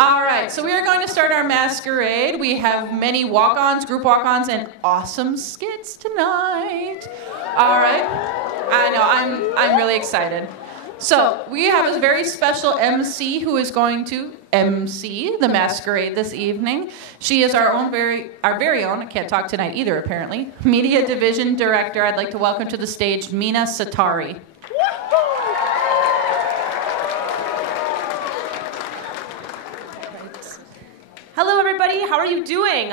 All right, so we are going to start our masquerade. We have many walk-ons, group walk-ons, and awesome skits tonight. All right, I know, I'm really excited. So we have a very special MC who is going to MC the masquerade this evening. She is our very own, I can't talk tonight either apparently, Media Division Director. I'd like to welcome to the stage Mina Satari. Hello everybody, how are you doing?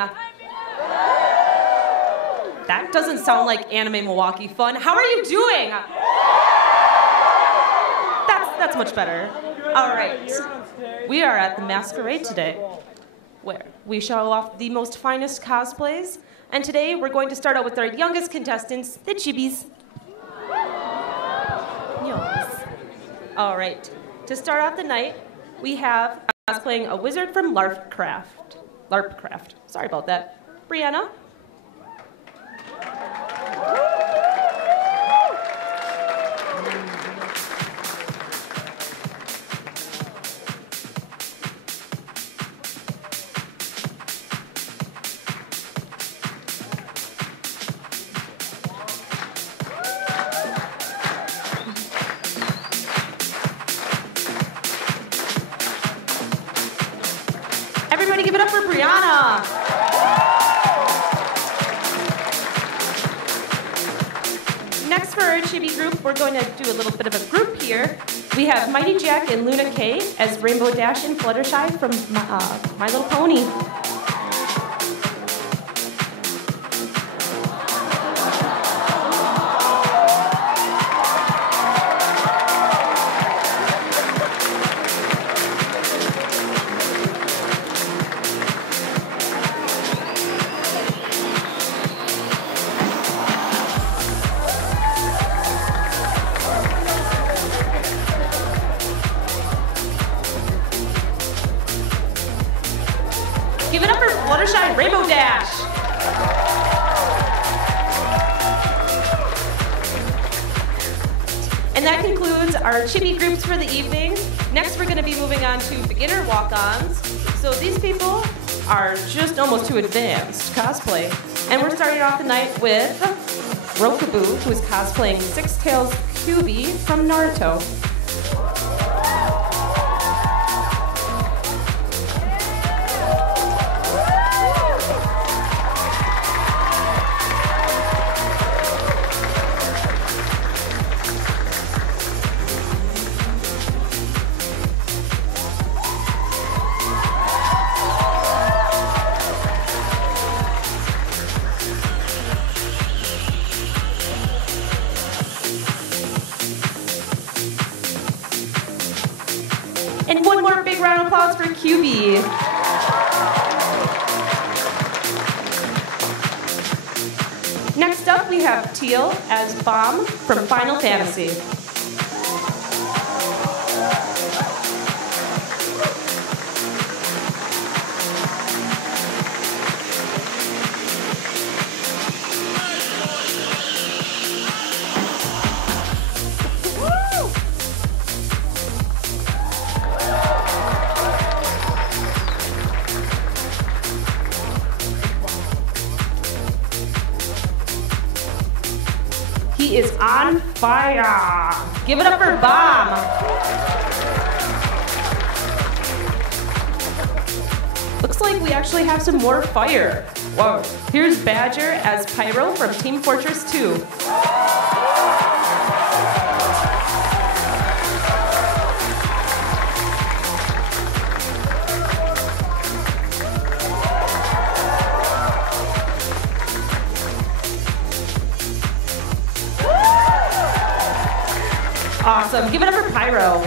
That doesn't sound like Anime Milwaukee fun. How are you doing? That's much better. All right, we are at the masquerade today, where we show off the most finest cosplays, and today we're going to start out with our youngest contestants, the Chibis. Yes. All right, to start off the night, we have cosplaying a wizard from LARPcraft. Sorry about that. Brianna. Everybody give it up for Brianna. Next for our chibi group, we're going to do a little bit of a group here. We have Mighty Jack and Luna Kay as Rainbow Dash and Fluttershy from My Little Pony. Give it up for Fluttershy Rainbow Dash. And that concludes our chibi groups for the evening. Next, we're going to be moving on to beginner walk-ons. So these people are just almost too advanced cosplay. And we're starting off the night with Rokubu, who is cosplaying Six Tails QB from Naruto. And one more big round of applause for QB. Next up, we have Teal as Bomb from Final Fantasy. He is on fire. Give it up for Bomb. Looks like we actually have some more fire. Whoa. Here's Badger as Pyro from Team Fortress 2. Awesome. Give it up for Pyro.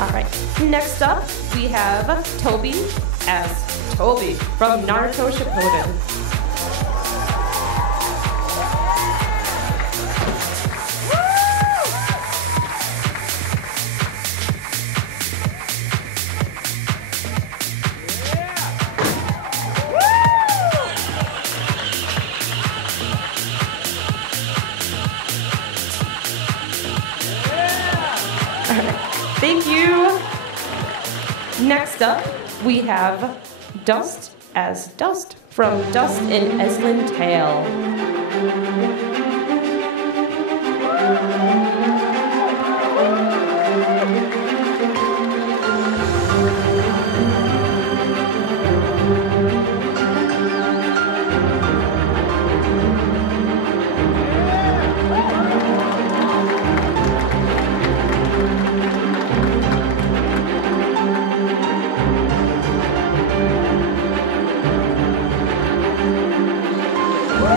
All right. Next up, we have Toby as Toby from Naruto Shippuden. Thank you. Next up, we have Dust as Dust from Dust in Eslin Tale.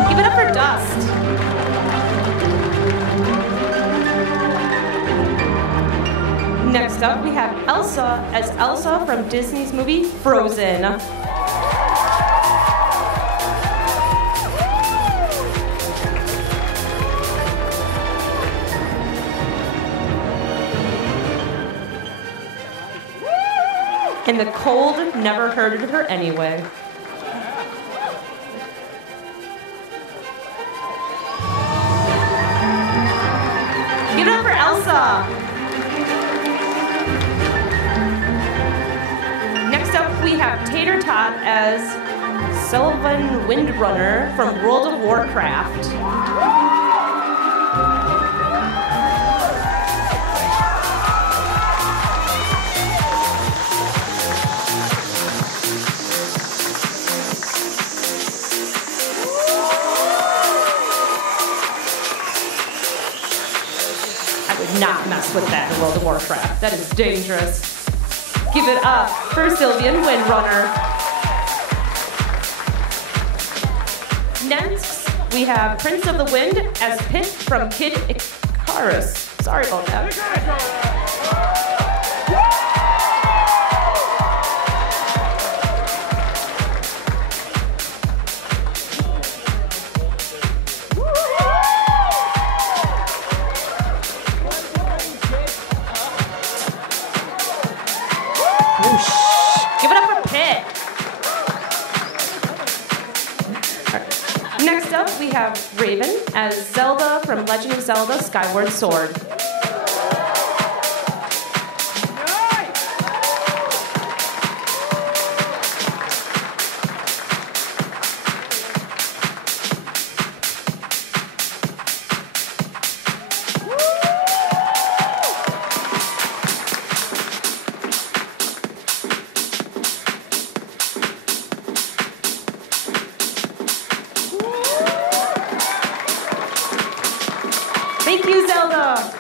Give it up for Dust. Next up, we have Elsa as Elsa from Disney's movie Frozen. And the cold never hurted her anyway. Give it up for Elsa. Next up, we have Tater Tot as Sylvan Windrunner from World of Warcraft. Not mess with that in World of Warcraft. That is dangerous. Give it up for Sylvan Windrunner. Next, we have Prince of the Wind as Pit from Kid Icarus. Sorry about that. Give it up for Pit. Next up, we have Raven as Zelda from Legend of Zelda Skyward Sword. Thank you, Zelda.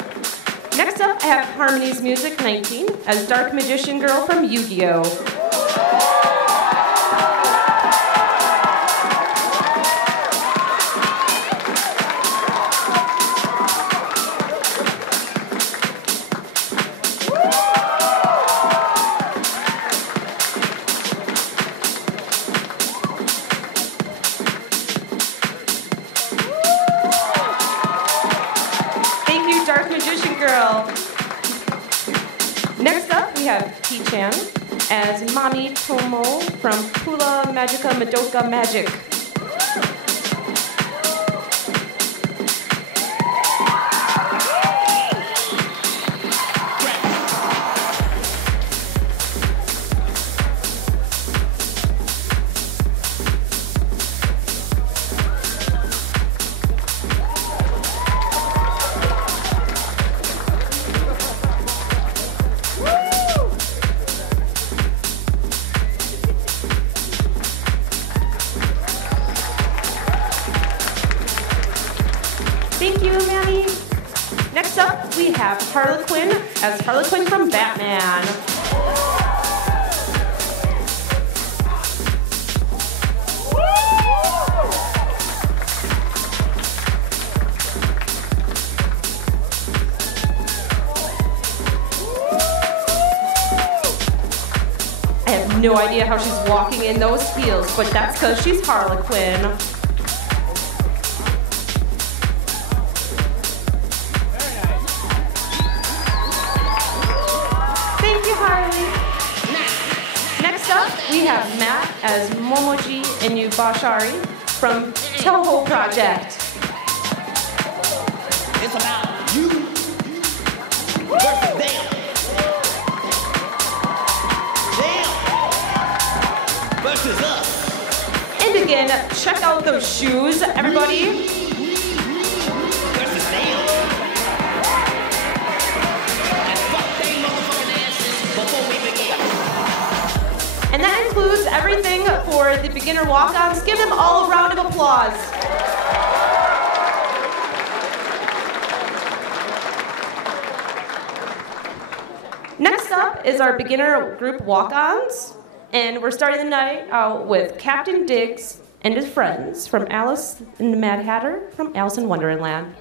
Next up, I have Harmony's Music 19 as Dark Magician Girl from Yu-Gi-Oh! Dark Magician Girl. Next up, we have T-Chan as Mami Tomo from Pula Magica Madoka Magic. Thank you, Manny. Next up, we have Harlequin as Harlequin from Batman. I have no idea how she's walking in those heels, but that's because she's Harlequin. Next up, we have Matt as Momoji Inubashari from Toho Project. It's about you versus them. They in, check out those shoes, everybody. And that includes everything for the beginner walk-ons. Give them all a round of applause. Next up is our beginner group walk-ons. And we're starting the night out with Captain Diggs and his friends from Alice and the Mad Hatter from Alice in Wonderland.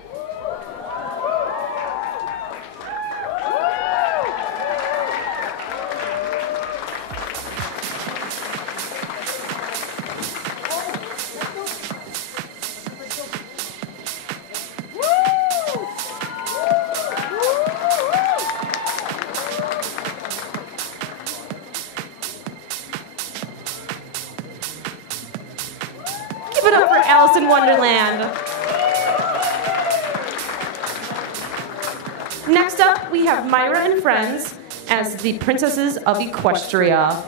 Give it up for Alice in Wonderland. Next up, we have Myra and friends as the Princesses of Equestria.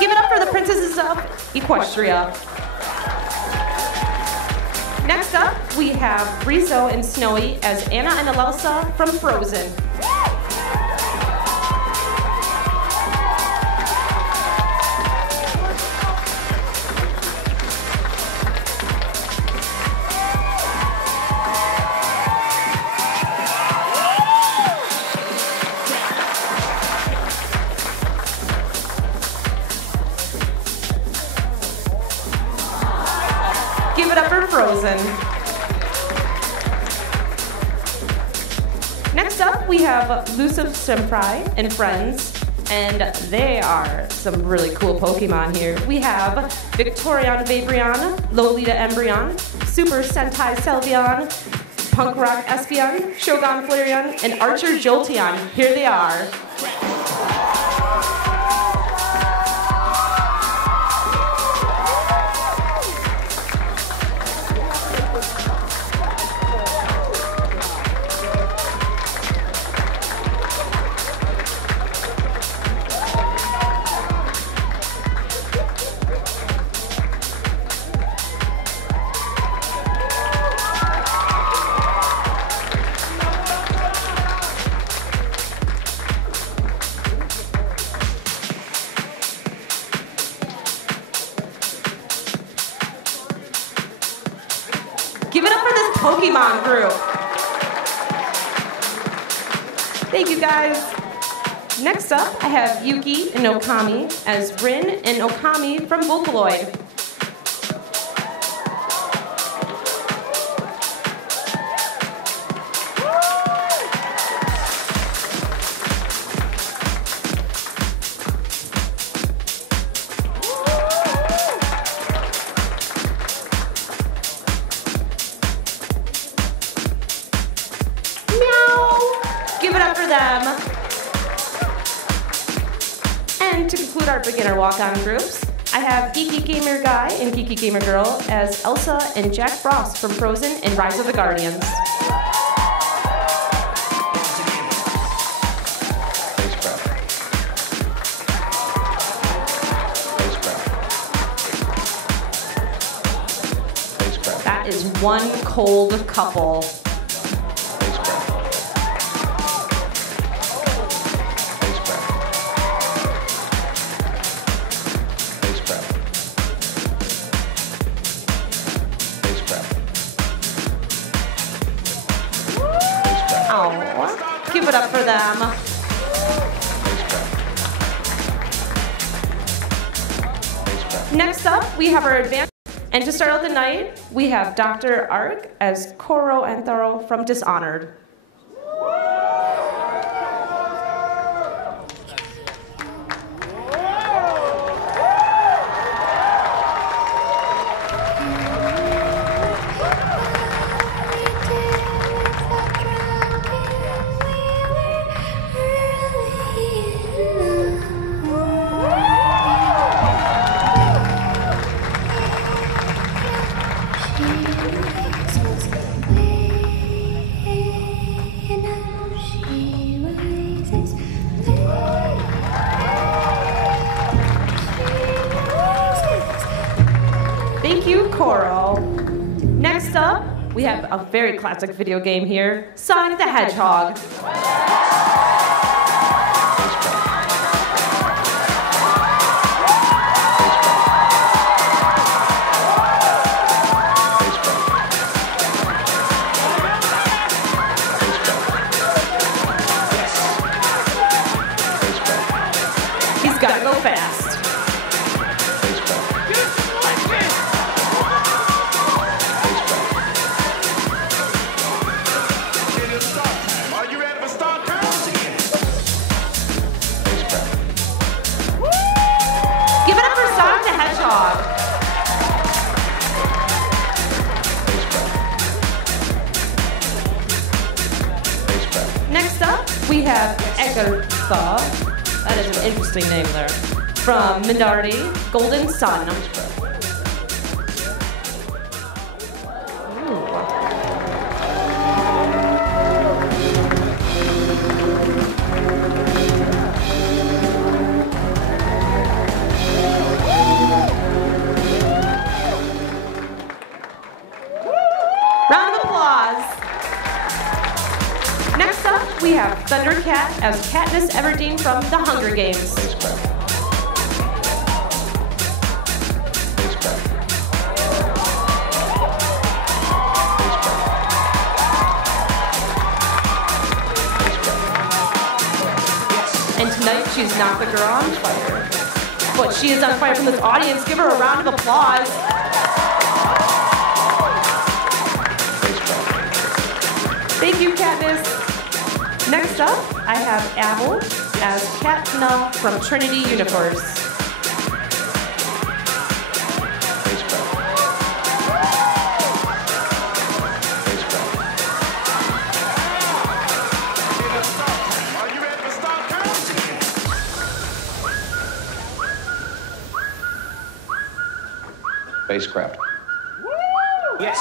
Give it up for the Princesses of Equestria. Next up, we have Rizzo and Snowy as Anna and Elsa from Frozen. Give it up for Frozen. Next up, we have Lucifer Senpai and friends, and they are some really cool Pokemon here. We have Victorian Vabrion, Lolita Embryon, Super Sentai Selvion, Punk Rock Espion, Shogun Flareon, and Archer Jolteon. Here they are. Give it up for this Pokemon group. Thank you, guys. Next up, I have Yuki and Okami as Rin and Okami from Vocaloid. Give it up for them. And to conclude our beginner walk-on groups, I have Geeky Gamer Guy and Geeky Gamer Girl as Elsa and Jack Frost from Frozen and Rise of the Guardians. That is one cold couple. Oh, give it up for them. Next up, we have our advanced, and to start out the night, we have Dr. Ark as Koro Anthoro from Dishonored. Coral. Next up, we have a very classic video game here, Sonic the Hedgehog. He's got to go fast. Give it up for Sonic the Hedgehog. Next up, we have Egertha. That is an interesting name there. From Minardi, Golden Sun. Round of applause. Next up, we have Thundercat as Katniss Everdeen from The Hunger Games. And tonight, she's not the girl on fire. But she is on fire from this audience. Give her a round of applause. Thank you, Katniss. Next up, I have Abel as Katna from Trinity Universe. Spacecraft. Yes.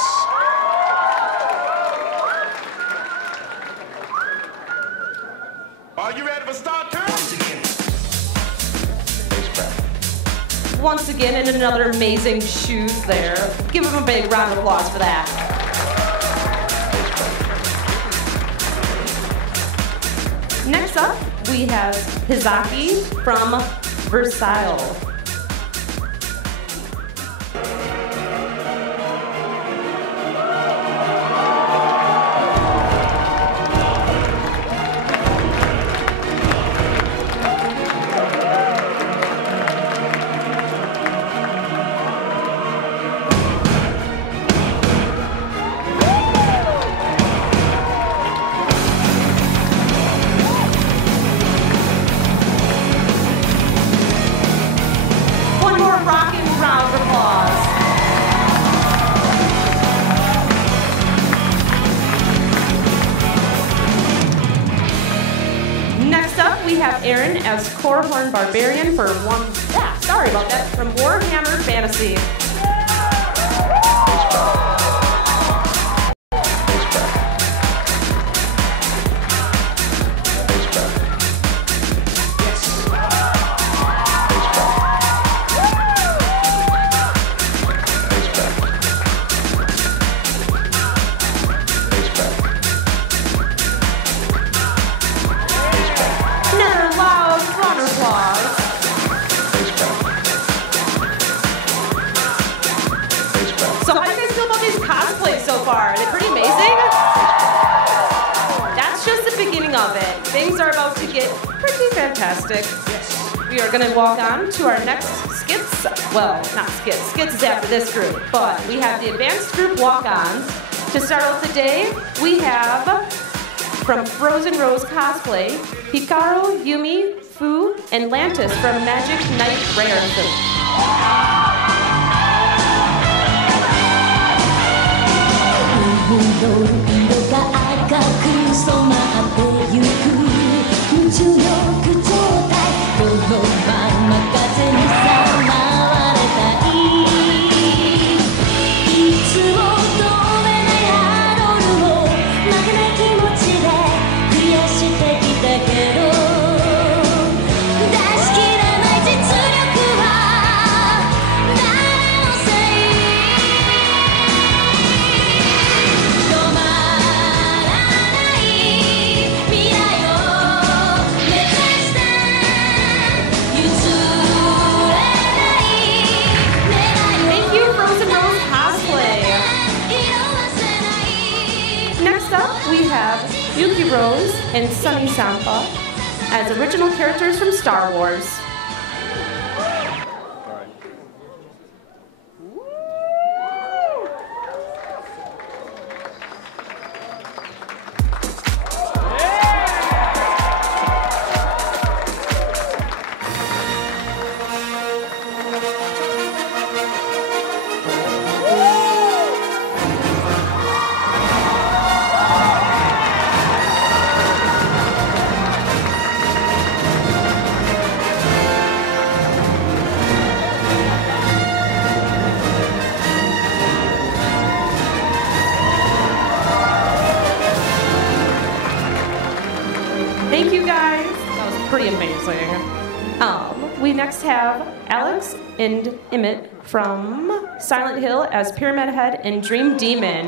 Are you ready for start time? Once again, in another amazing shoes there. Give him a big round of applause for that. Next up, we have Hizaki from Versailles. One more rocking round of applause. Next up, we have Aaron as Corehorn Barbarian for sorry about that, from Warhammer Fantasy. Another loud round of applause. So how do you guys feel about these cosplays so far? Are they pretty amazing? That's just the beginning of it. Things are about to get pretty fantastic. We are going to walk on to our next skits. Well, not skits. Skits is after this group. But we have the advanced group walk-ons. To start off the day, we have from Frozen Rose Cosplay, Hikaru, Yumi, Fu, and Lantis from Magic Knight Rare. James and Sunny Sampa as original characters from Star Wars. Thank you guys. That was pretty amazing. We next have Alex and Emmett from Silent Hill as Pyramid Head and Dream Demon.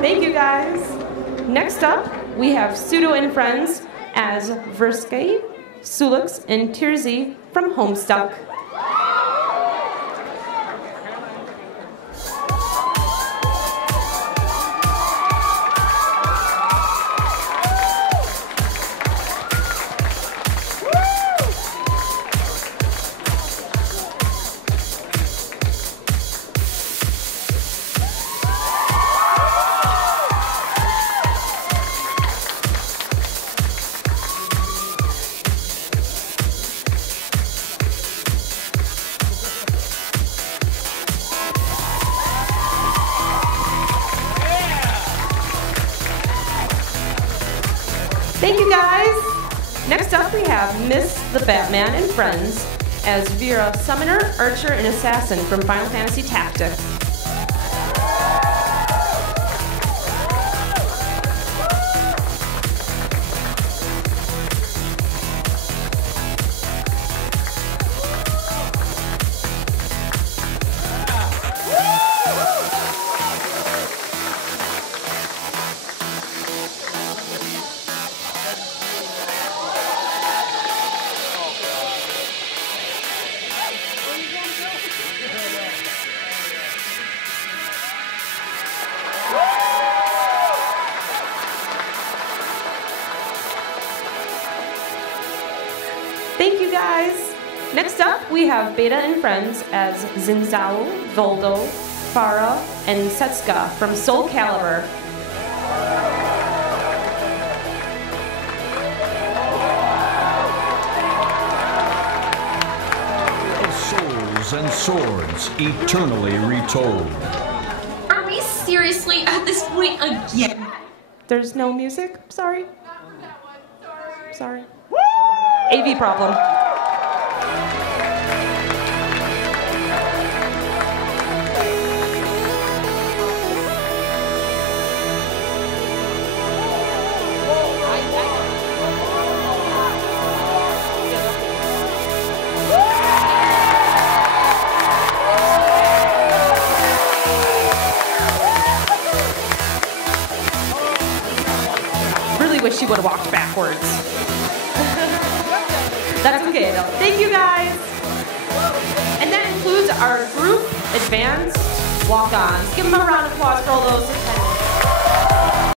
Thank you guys. Next up, we have Pseudo and Friends as Verske, Sulux, and Tirzi from Homestuck. Thank you guys. Next up we have Miss the Batman and Friends as Vera, Summoner, Archer, and Assassin from Final Fantasy Tactics. Thank you guys. Next up, we have Beta and Friends as Zinzao, Voldo, Farah, and Setsuka from Soul Calibur. Souls and swords eternally retold. Are we seriously at this point again? There's no music? Sorry. Sorry. AV problem. Really wish she would have walked backwards. That's okay though. Thank you guys. And that includes our group advanced walk-ons. Give them a round of applause for all those